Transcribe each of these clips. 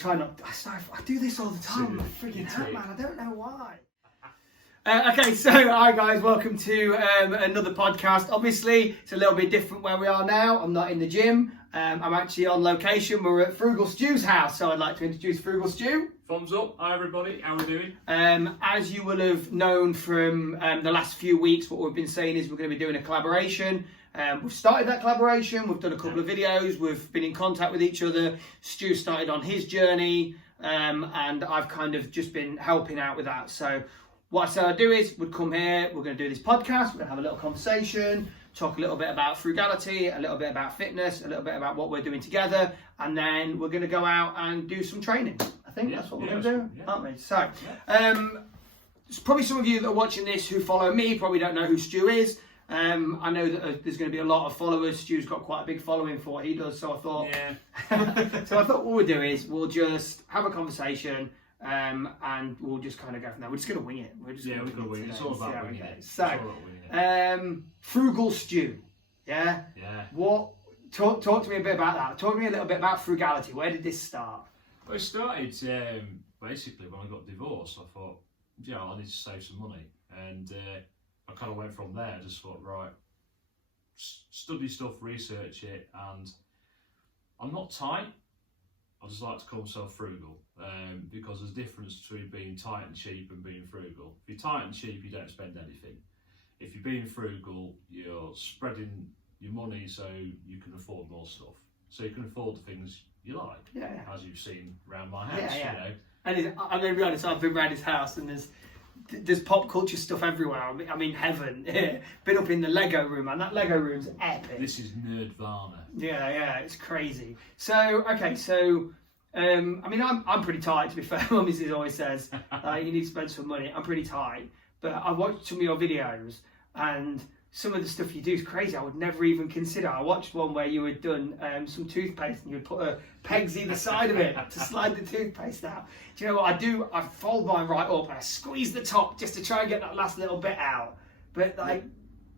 try not. I do this all the time. I'm freaking hurt, man. I don't know why. Okay, so hi guys, welcome to another podcast. Obviously, it's a little bit different where we are now. I'm not in the gym. I'm actually on location. We're at Frugal Stu's house, so I'd like to introduce Frugal Stu. Thumbs up. Hi everybody, how are we doing? As you will have known from the last few weeks, what we've been saying is we're going to be doing a collaboration. We've started that collaboration. We've done a couple of videos. We've been in contact with each other. Stu started on his journey, and I've kind of just been helping out with that. So what I said I'd do is we'd come here, we're going to do this podcast, we're going to have a little conversation, talk a little bit about frugality, a little bit about fitness, a little bit about what we're doing together, and then we're going to go out and do some training. I think that's what we're going to do, aren't we? So, probably some of you that are watching this who follow me probably don't know who Stu is. I know that there's going to be a lot of followers. Stu's got quite a big following for what he does, so I thought, what we'll do is we'll just have a conversation. And we'll just kind of go from there. We're just going to wing it. We're going to wing it. It's all about winging it. So, Frugal Stu. Yeah? Yeah. Talk to me a bit about that. Talk to me a little bit about frugality. Where did this start? Well, it started basically when I got divorced. I thought, I need to save some money. And I kind of went from there. I just thought, right, study stuff, research it. And I'm not tight. I just like to call myself frugal because there's a difference between being tight and cheap and being frugal. If you're tight and cheap, you don't spend anything. If you're being frugal, you're spreading your money so you can afford more stuff. So you can afford the things you like, as you've seen around my house. You know. And I'm going to be honest, I've been around his house and there's pop culture stuff everywhere. I mean heaven. Been up in the Lego room, and that Lego room's epic. This is nerdvana. Yeah, it's crazy. So, okay, I mean, I'm pretty tight, to be fair. Mum always says, you need to spend some money. I'm pretty tight. But I watched some of your videos, and some of the stuff you do is crazy. I would never even consider. I watched one where you had done some toothpaste, and you would put pegs either side of it to slide the toothpaste out. Do you know what I do? I fold mine right up, and I squeeze the top just to try and get that last little bit out. But,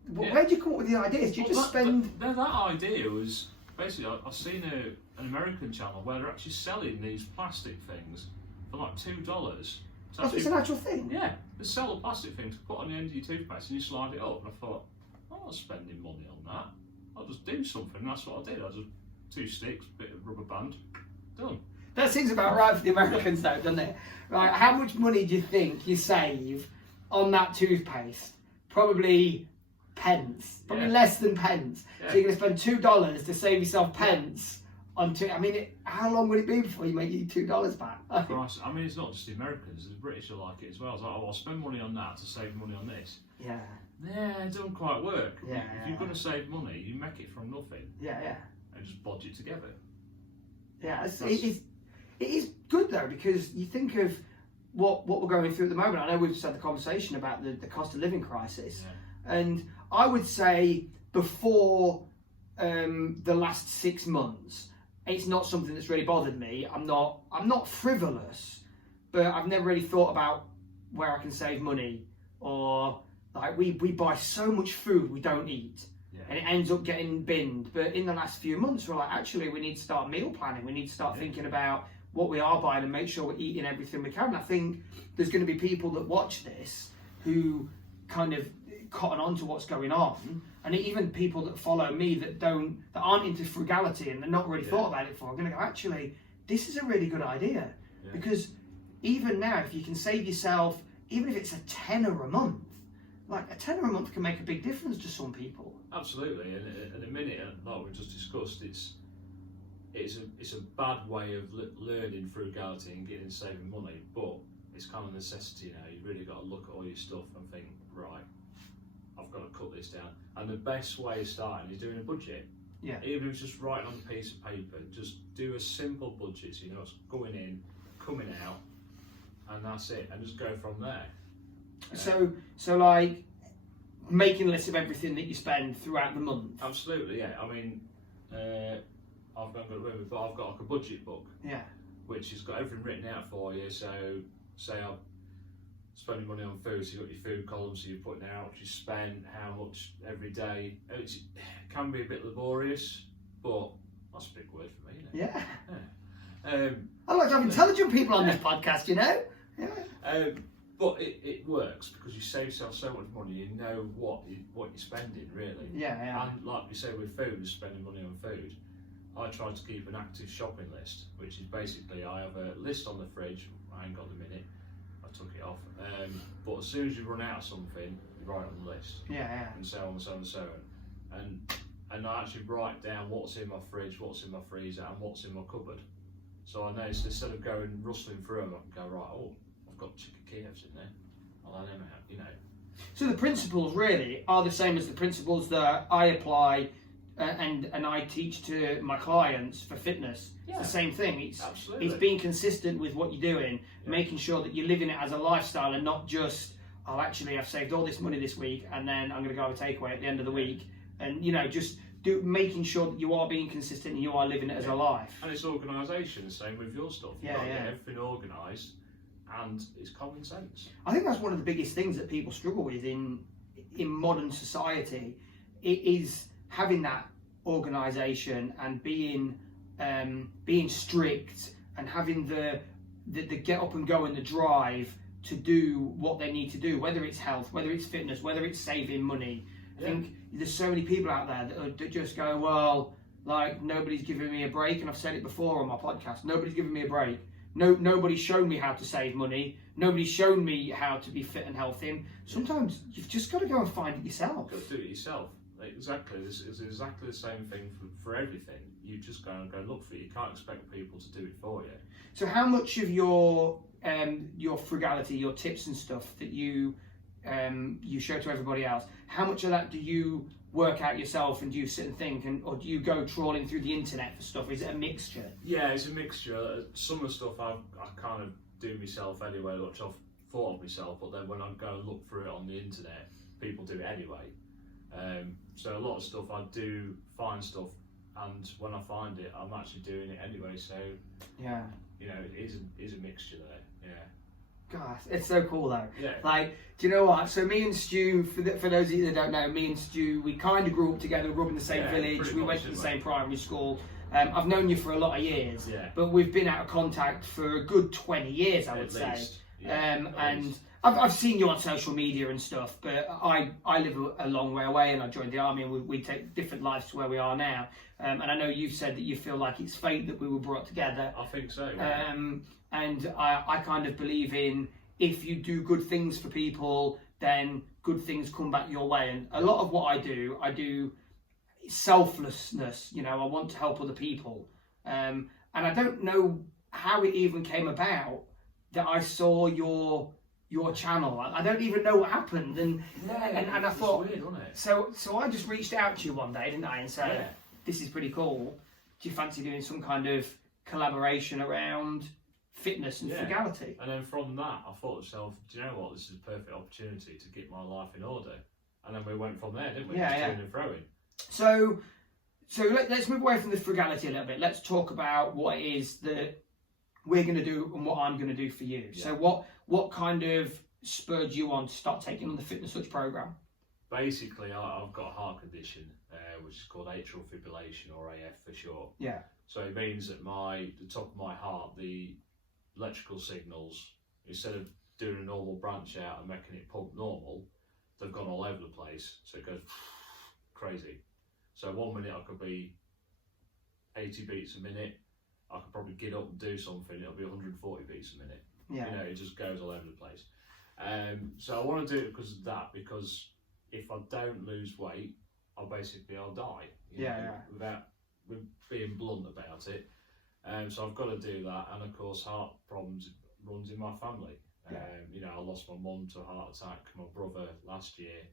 where do you come up with the ideas? Do you just spend... That idea was... Basically, I've seen an American channel where they're actually selling these plastic things for like $2. It's an actual thing? Yeah, they sell a plastic thing to put on the end of your toothpaste and you slide it up. And I thought, I'm not spending money on that. I'll just do something. And that's what I did. I just 2 sticks, bit of rubber band, done. That seems about right for the Americans though, doesn't it? Right, how much money do you think you save on that toothpaste? Probably pence, probably less than pence. So you're going to spend $2 to save yourself pence on I mean, how long would it be before you make your $2 back? Price. I mean, it's not just the Americans; the British are like it as well. It's like, I'll spend money on that to save money on this. Yeah, it doesn't quite work. If you're going to save money, you make it from nothing. And just bodge it together. Yeah, it is good though, because you think of what we're going through at the moment. I know we've just had the conversation about the cost of living crisis, and I would say before the last 6 months, it's not something that's really bothered me. I'm not frivolous, but I've never really thought about where I can save money, or like we buy so much food we don't eat, and it ends up getting binned. But in the last few months, we're like, actually, we need to start meal planning. We need to start thinking about what we are buying and make sure we're eating everything we can. And I think there's going to be people that watch this who kind of cotton on to what's going on, and even people that follow me that aren't into frugality and they're not really thought about it before, are going to go, actually, this is a really good idea. Because even now, if you can save yourself, even if it's a tenner a month, like a tenner a month can make a big difference to some people. Absolutely, and in a minute, like we just discussed, it's a bad way of learning frugality and getting saving money, but it's kind of a necessity now. You've really got to look at all your stuff and think, right, I've got to cut this down. And the best way of starting is doing a budget. Even if it's just writing on a piece of paper, just do a simple budget so you know what's going in, coming out, and that's it, and just go from there. So like making a list of everything that you spend throughout the month. Absolutely, yeah. I mean, I've got like a budget book. Which has got everything written out for you. So say I'm spending money on food, so you've got your food column, so you're putting out what you spend, how much every day. It can be a bit laborious, but that's a big word for me, isn't it? I like to have intelligent people on this podcast, you know. Yeah. But it works because you save yourself so much money. You know what you're spending really. Yeah. And like we say with food, spending money on food. I try to keep an active shopping list, which is basically I have a list on the fridge. I ain't got the minute. I took it off. But as soon as you run out of something, you write it on the list. Yeah. And so on and so on and so on. And I actually write down what's in my fridge, what's in my freezer, and what's in my cupboard. So I know, so instead of going rustling through them, I can go, right, I've got chicken Kievs in there. I'll let them out, you know. So the principles really are the same as the principles that I apply and I teach to my clients for fitness. Yeah. It's the same thing. It's being consistent with what you're doing, making sure that you're living it as a lifestyle and not just, oh, actually, I've saved all this money this week and then I'm going to go have a takeaway at the end of the week. And, you know, just making sure that you are being consistent and you are living it as a life. And it's organisation, the same with your stuff. You've got to get everything organised and it's common sense. I think that's one of the biggest things that people struggle with in modern society. It is having that organisation and being strict and having the get up and go and the drive to do what they need to do, whether it's health, whether it's fitness, whether it's saving money. I think there's so many people out there that just go, well, like, nobody's giving me a break, and I've said it before on my podcast, nobody's giving me a break. Nobody's shown me how to save money. Nobody's shown me how to be fit and healthy. And sometimes you've just got to go and find it yourself. You've got to do it yourself. Exactly. It's exactly the same thing for everything. You just go and go look for it. You can't expect people to do it for you. So how much of your frugality, your tips and stuff that you show to everybody else, how much of that do you work out yourself and do you sit and think, or do you go trawling through the internet for stuff? Is it a mixture? Yeah, it's a mixture. Some of the stuff I kind of do myself anyway, which I've thought of myself, but then when I go and look through it on the internet, people do it anyway. So a lot of stuff I do find stuff, and when I find it, I'm actually doing it anyway. So yeah, you know, it is a mixture there. Yeah. God, it's so cool though. Yeah. Like, do you know what? So me and Stu, for those of you that don't know, me and Stu, we kind of grew up together, grew up in the same village. We went to the same primary school. I've known you for a lot of years, but we've been out of contact for a good 20 years, I would say. And I've seen you on social media and stuff, but I live a long way away, and I joined the army, and we take different lives to where we are now. And I know you've said that you feel like it's fate that we were brought together. I think so. Yeah. And I kind of believe in, if you do good things for people, then good things come back your way. And a lot of what I do selflessness, you know, I want to help other people. And I don't know how it even came about that I saw your channel. I don't even know what happened. And I thought, weird, wasn't it? So I just reached out to you one day, didn't I, and said, this is pretty cool. Do you fancy doing some kind of collaboration around fitness and frugality? And then from that, I thought to myself, do you know what? This is a perfect opportunity to get my life in order. And then we went from there, didn't we? Just doing and throwing. So let's move away from the frugality a little bit. Let's talk about what it is that we're going to do and what I'm going to do for you. Yeah. So what kind of spurred you on to start taking on the Fitness Hutch program? Basically, I've got a heart condition, which is called atrial fibrillation, or AF for short. Yeah. So it means that the top of my heart, the electrical signals, instead of doing a normal branch out and making it pump normal, they've gone all over the place. So it goes crazy. So 1 minute I could be 80 beats a minute. I could probably get up and do something. It'll be 140 beats a minute. Yeah. You know, it just goes all over the place. So I want to do it because of that. Because if I don't lose weight, I'll die. You know, without being blunt about it. So I've got to do that. And of course, heart problems runs in my family. You know, I lost my mum to a heart attack, my brother last year,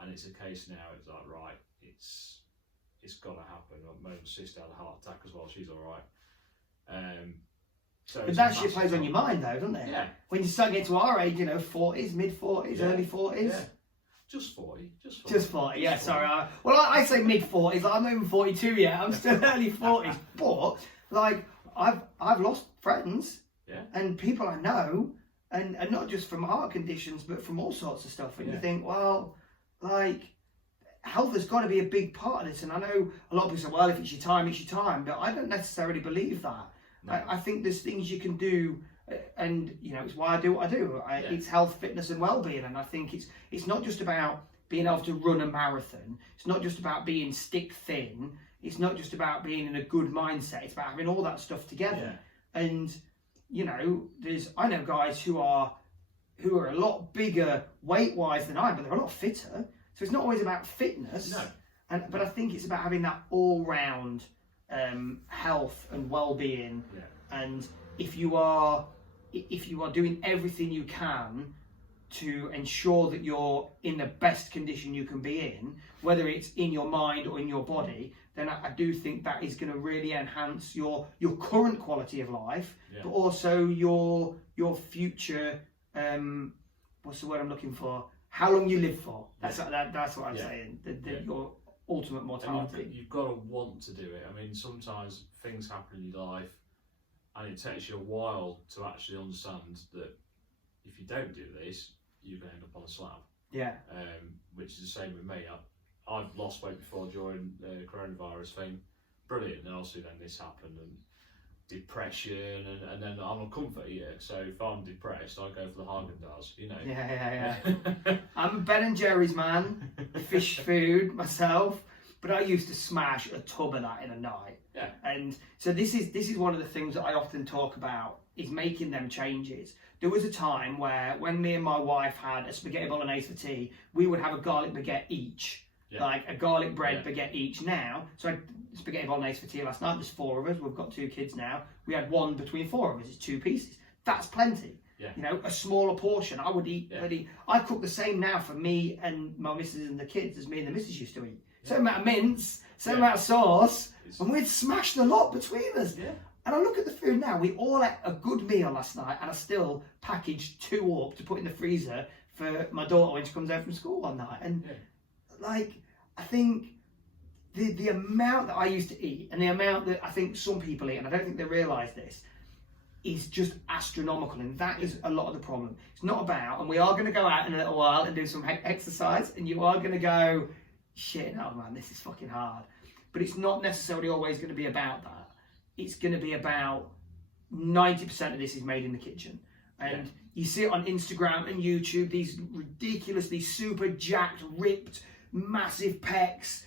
and it's a case now. It's like, right, it's got to happen. My own sister had a heart attack as well. She's all right. But that shit plays on your mind though, doesn't it? Yeah. When you start getting to our age, you know, 40s, mid 40s, early 40s. Yeah. Just 40. Just 40. Yeah. Sorry. I say mid 40s. Like, I'm not even 42 yet. I'm still early 40s. But like, I've lost friends. Yeah. And people I know, and not just from heart conditions, but from all sorts of stuff. And you think, well, like, health has got to be a big part of this. And I know a lot of people say, well, if it's your time, it's your time. But I don't necessarily believe that. No. I think there's things you can do, and it's why I do what I do. It's health, fitness, and well-being, and I think it's not just about being able to run a marathon. It's not just about being stick thin. It's not just about being in a good mindset. It's about having all that stuff together. Yeah. And I know guys who are a lot bigger weight-wise than I am, but they're a lot fitter. So it's not always about fitness. No. But I think it's about having that all-round health and well-being. Yeah. And if you are doing everything you can to ensure that you're in the best condition you can be in, whether it's in your mind or in your body, then I do think that is going to really enhance your current quality of life, but also your future. What's the word I'm looking for? How long you live for. That's what I'm saying. Your ultimate mortality. And you've got to want to do it. I mean, sometimes things happen in your life, and it takes you a while to actually understand that if you don't do this, you're going to end up on a slab. Yeah. Which is the same with me. I've lost weight before during the coronavirus thing. Brilliant. And obviously then this happened, and depression, and then I'm a comfort eater. So if I'm depressed, I go for the Haagen-Dazs, Yeah. I'm a Ben and Jerry's man. Fish food myself. But I used to smash a tub of that in a night. Yeah. And so this is one of the things that I often talk about, is making them changes. There was a time where when me and my wife had a spaghetti bolognese for tea, we would have a garlic baguette each. Yeah. Like a garlic bread baguette each. Now, so I had spaghetti bolognese for tea last night. There's 4 of us. We've got 2 kids now. We had one between 4 of us. It's 2 pieces. That's plenty. Yeah. A smaller portion. I would eat. Yeah. I cook the same now for me and my missus and the kids as me and the missus used to eat. Same amount of mince, same amount of sauce, and we'd smashed a lot between us. Yeah. And I look at the food now. We all ate a good meal last night, and I still packaged 2 up to put in the freezer for my daughter when she comes home from school one night. And I think the amount that I used to eat and the amount that I think some people eat, and I don't think they realise this, is just astronomical, and that is a lot of the problem. It's not about, and we are going to go out in a little while and do some exercise, and you are going to go, shit, no man, this is fucking hard. But it's not necessarily always going to be about that. It's going to be about 90% of this is made in the kitchen. And you see it on Instagram and YouTube, these ridiculously super jacked, ripped, massive pecs,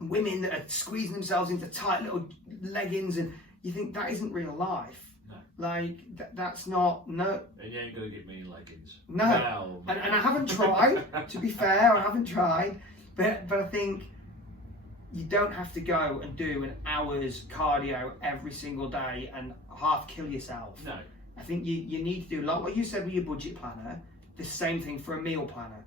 women that are squeezing themselves into tight little leggings, and you think that isn't real life. No. Like, that's not, no. And you ain't going to get me in leggings. No. And I haven't tried, to be fair, I haven't tried. But I think you don't have to go and do an hour's cardio every single day and half kill yourself. No. I think you need to do, like what you said with your budget planner, the same thing for a meal planner.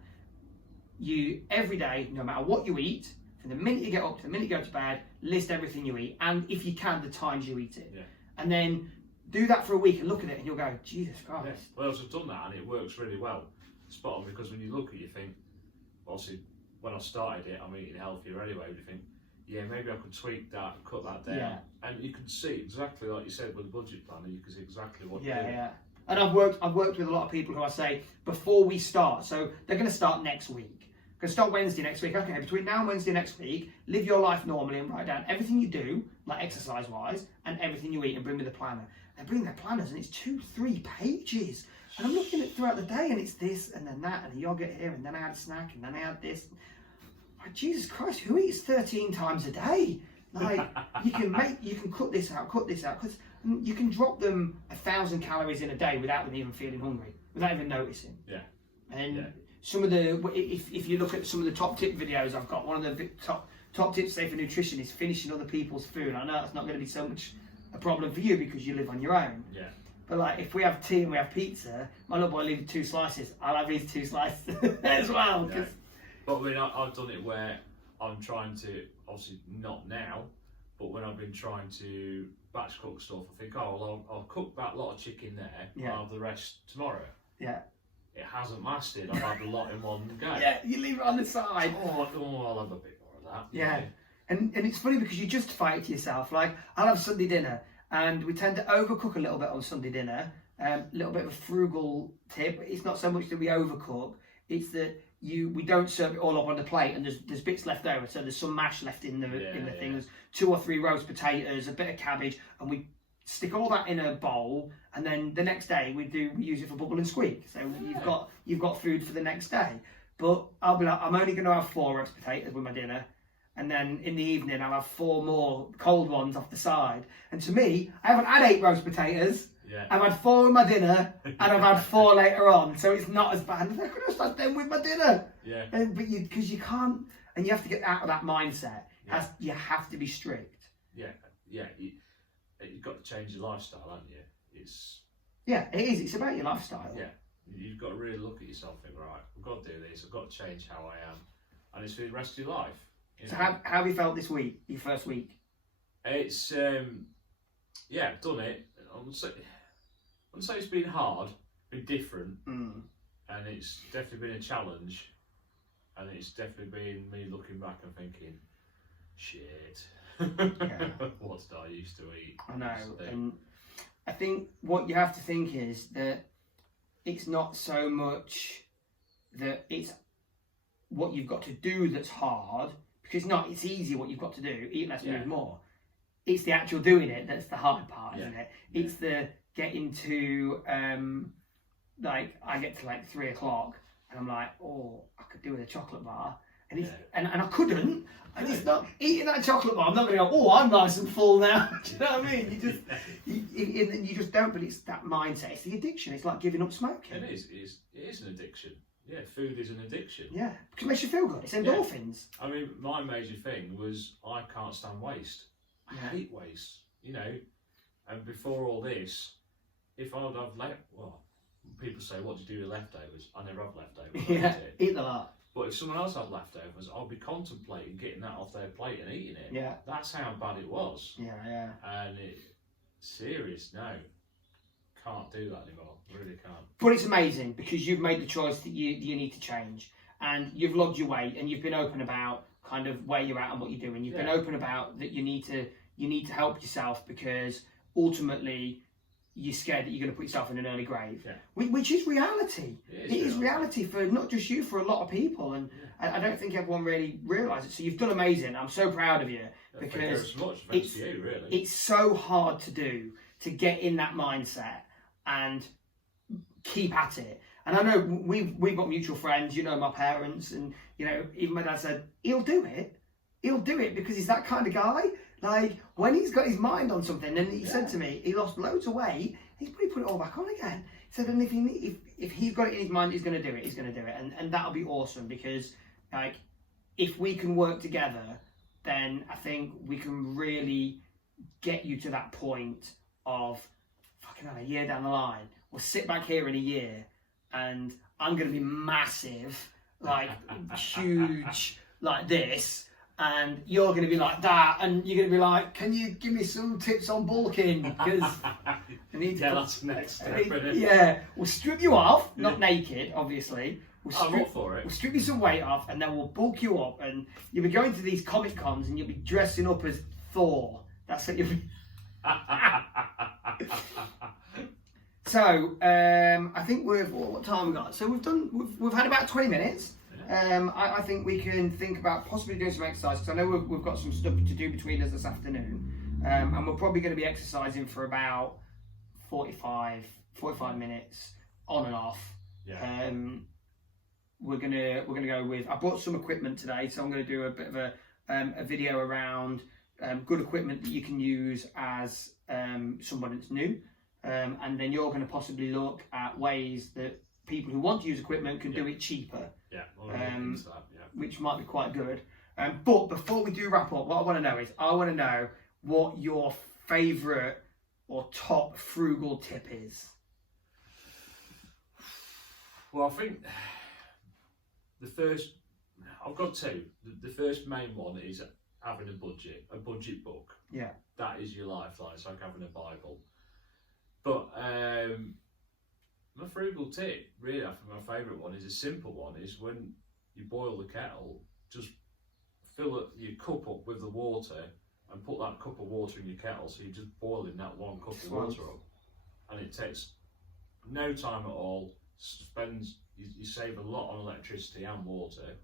You, every day, no matter what you eat, from the minute you get up to the minute you go to bed, list everything you eat, and if you can, the times you eat it. Yeah. And then do that for a week and look at it and you'll go, Jesus Christ. Yeah. Well, I've done that and it works really well. Spot on, because when you look at it, you think, obviously, when I started it, I'm eating healthier anyway, but you think, maybe I could tweak that, cut that down. Yeah. And you can see exactly, like you said, with the budget planner, you can see exactly what you're doing. Yeah. And I've worked with a lot of people who I say, before we start, so they're going to start next week. Going to start Wednesday next week. Okay, between now and Wednesday next week, live your life normally and write down everything you do, like exercise-wise, and everything you eat, and bring me the planner. They bring their planners, and it's 2-3 pages. And I'm looking at it throughout the day, and it's this, and then that, and a yogurt here, and then I had a snack, and then I had this. Like, Jesus Christ, who eats 13 times a day? Like, you can cut this out, because you can drop them 1,000 calories in a day without them even feeling hungry, without even noticing. Yeah. And some of the, if you look at some of the top tip videos I've got, one of the top tips say for nutrition is finishing other people's food. I know it's not going to be so much a problem for you because you live on your own. Yeah. But like, if we have tea and we have pizza, my little boy leaves 2 slices. I'll have his 2 slices as well. Yeah. But I mean, I've done it where I'm trying to, obviously not now, but when I've been trying to batch cook stuff, I think, I'll cook that lot of chicken there, I'll have the rest tomorrow. Yeah. It hasn't lasted. I've had a lot in one go. Yeah, you leave it on the side. I'll have a bit more of that. Yeah. And it's funny because you justify it to yourself. Like, I'll have Sunday dinner, and we tend to overcook a little bit on Sunday dinner. A little bit of a frugal tip. It's not so much that we overcook, it's that we don't serve it all up on the plate, and there's bits left over. So there's some mash left in the thing. There's 2 or 3 roast potatoes, a bit of cabbage, and we stick all that in a bowl, and then the next day we use it for bubble and squeak. So you've got food for the next day. But I'll be like, I'm only going to have 4 roast potatoes with my dinner, and then in the evening I'll have 4 more cold ones off the side. And to me, I haven't had 8 roast potatoes. Yeah. I've had 4 with my dinner, and I've had 4 later on, so it's not as bad. I could just have them with my dinner. Yeah. But because you can't, and you have to get out of that mindset. Yeah. You have to be strict. Yeah. You've got to change your lifestyle, haven't you? Yeah, it is. It's about your lifestyle. Yeah. You've got to really look at yourself and think, right, I've got to do this. I've got to change how I am, and it's for the rest of your life. So how have you felt this week? Your first week? It's I've done it. I wouldn't say it's been hard, been different, and it's definitely been a challenge, and it's definitely been me looking back and thinking, shit, what did I used to eat? I know, and I think what you have to think is that it's not so much that it's what you've got to do that's hard, because it's easy what you've got to do, eat less, move more. It's the actual doing it that's the hard part, isn't it? It's the getting to, like, I get to like 3 o'clock and I'm like, oh, I could do with a chocolate bar. And and I couldn't. And it's not eating that chocolate bar. I'm not going to go, oh, I'm nice and full now. Do you know what I mean? You just don't. But it's that mindset. It's the addiction. It's like giving up smoking. It is an addiction. Yeah, food is an addiction. Yeah, because it makes you feel good. It's endorphins. Yeah. I mean, my major thing was I can't stand waste. I hate waste. You know, and before all this, if I would have people say, what do you do with leftovers? I never have leftovers. Yeah, eat the lot. But if someone else had leftovers, I'll be contemplating getting that off their plate and eating it. Yeah. That's how bad it was. Yeah. And serious, no. Can't do that anymore. Really can't. But it's amazing because you've made the choice that you need to change, and you've logged your weight, and you've been open about kind of where you're at and what you're doing. You've been open about that you need to help yourself, because ultimately you're scared that you're going to put yourself in an early grave, which is reality. It is reality for not just you, for a lot of people, and I don't think everyone really realises. So you've done amazing. I'm so proud of you, because it's so hard to do, to get in that mindset and keep at it. And I know we've got mutual friends, you know, my parents, and you know, even my dad said he'll do it because he's that kind of guy. Like, when he's got his mind on something, and he said to me, he lost loads of weight, he's probably put it all back on again. He said, and if he's got it in his mind, he's going to do it, and that'll be awesome, because like, if we can work together, then I think we can really get you to that point of, fucking hell, a year down the line, we'll sit back here in a year, and I'm going to be massive, like huge, like this, and you're going to be like that, and you're going to be like, can you give me some tips on bulking? Because I need to. That's next step, isn't it? Yeah, we'll strip you off, not naked, obviously. I'm up for it. We'll strip you some weight off, and then we'll bulk you up, and you'll be going to these Comic Cons, and you'll be dressing up as Thor. That's what you'll be. So I think what time we got? So we've had about 20 minutes. I think we can think about possibly doing some exercise, because I know we've got some stuff to do between us this afternoon, and we're probably going to be exercising for about 45 minutes on and off. Yeah. We're gonna go with. I bought some equipment today, so I'm going to do a bit of a video around good equipment that you can use as someone that's new, and then you're going to possibly look at ways that people who want to use equipment can do it cheaper. Yeah, which might be quite good. But before we do wrap up, what I want to know what your favourite or top frugal tip is. Well, I think I've got two. The first main one is having a budget book. Yeah. That is your lifeline. It's like having a Bible. But my frugal tip, really, I think my favourite one is a simple one, is when you boil the kettle, just fill your cup up with the water and put that cup of water in your kettle, so you're just boiling that one cup of water up. And it takes no time at all, you save a lot on electricity and water,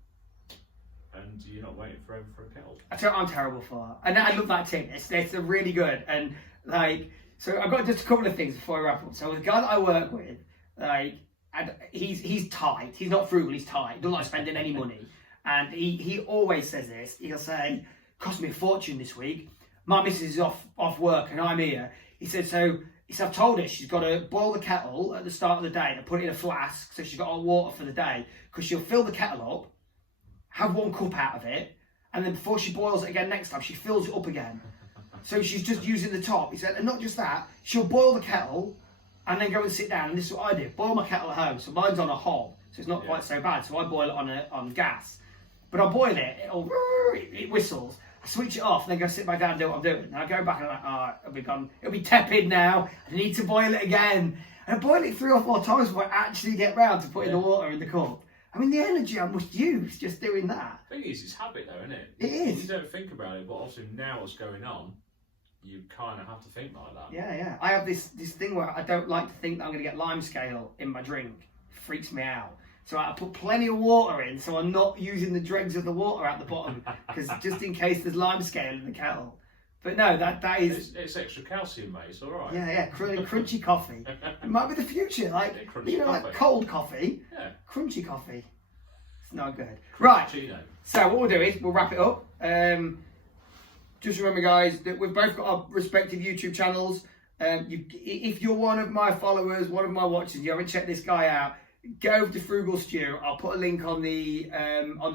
and you're not waiting forever for a kettle. I'm terrible for that. And I love that tip. It's really good. And like, So I've got just a couple of things before I wrap up. So the guy that I work with, like, and he's tight. He's not frugal. He's tight. Doesn't like spending any money. And he always says this. He'll say, "Cost me a fortune this week. My missus is off work and I'm here." He said, I've told her she's got to boil the kettle at the start of the day and put it in a flask so she's got hot water for the day, because she'll fill the kettle up, have 1 cup out of it, and then before she boils it again next time, she fills it up again. So she's just using the top. He said, and not just that, she'll boil the kettle and then go and sit down. And this is what I do: boil my kettle at home. So mine's on a hob, so it's not quite so bad. So I boil it on gas. But I boil it, it whistles. I switch it off, and then go sit back down and do what I'm doing. And I go back and I'm like, oh, it'll be tepid now. I need to boil it again. And I boil it 3 or 4 times before I actually get round to putting the water in the cup. I mean, the energy I must use just doing that. The thing is, it's habit though, isn't it? It is. You don't think about it, but obviously now what's going on, you kind of have to think like that. Yeah. I have this thing where I don't like to think that I'm going to get lime scale in my drink. It freaks me out. So I put plenty of water in, so I'm not using the dregs of the water at the bottom, because just in case there's lime scale in the kettle. But no, that is... It's extra calcium, mate. It's all right. Yeah. Crunchy coffee. It might be the future, like, like cold coffee. Yeah. Crunchy coffee. It's not good. Right. So what we'll do is we'll wrap it up. Just remember, guys, that we've both got our respective YouTube channels. If you're one of my followers, one of my watchers, you haven't checked this guy out, go over to Frugal Stu. I'll put a link on the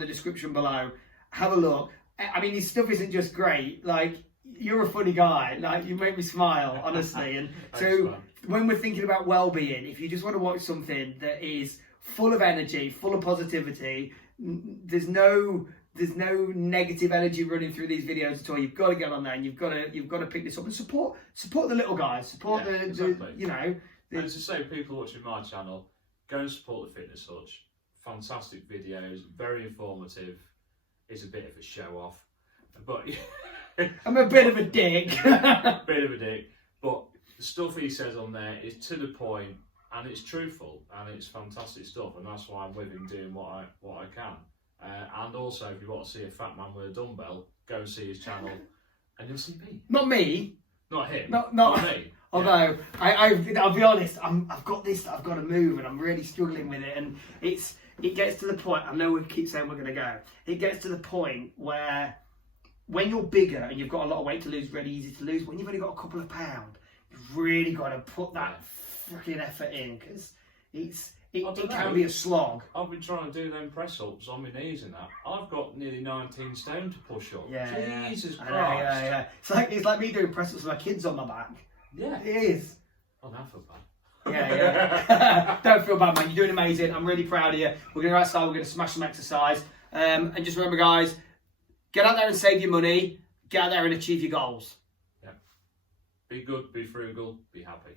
description below. Have a look. I mean, his stuff isn't just great. Like, you're a funny guy. Like, you make me smile, honestly. And so when we're thinking about well-being, if you just want to watch something that is full of energy, full of positivity, there's no negative energy running through these videos at all. You've got to get on there, and you've got to pick this up and support the little guys. Support the you know. And to say, people watching my channel, go and support the Fitness Hutch. Fantastic videos, very informative. It's a bit of a show off, but I'm a bit of a dick. But the stuff he says on there is to the point, and it's truthful, and it's fantastic stuff, and that's why I'm with him doing what I can. And also, if you want to see a fat man with a dumbbell, go and see his channel, and you'll see me. Not me. Not him. Not me. Although I'll be honest, I've got this that I've got to move, and I'm really struggling with it. And it gets to the point. I know we keep saying we're going to go. It gets to the point where when you're bigger and you've got a lot of weight to lose, really easy to lose. When you've only got a couple of pounds, you've really got to put that freaking effort in, because it can be a slog. I've been trying to do them press ups on my knees and that. I've got nearly 19 stone to push up. Jesus Christ. Yeah. It's like me doing press ups with my kids on my back. Yeah. It is. Oh, now I feel bad. Yeah. Don't feel bad, man. You're doing amazing. I'm really proud of you. We're going to go outside. We're going to smash some exercise. And just remember, guys, get out there and save your money. Get out there and achieve your goals. Yeah. Be good, be frugal, be happy.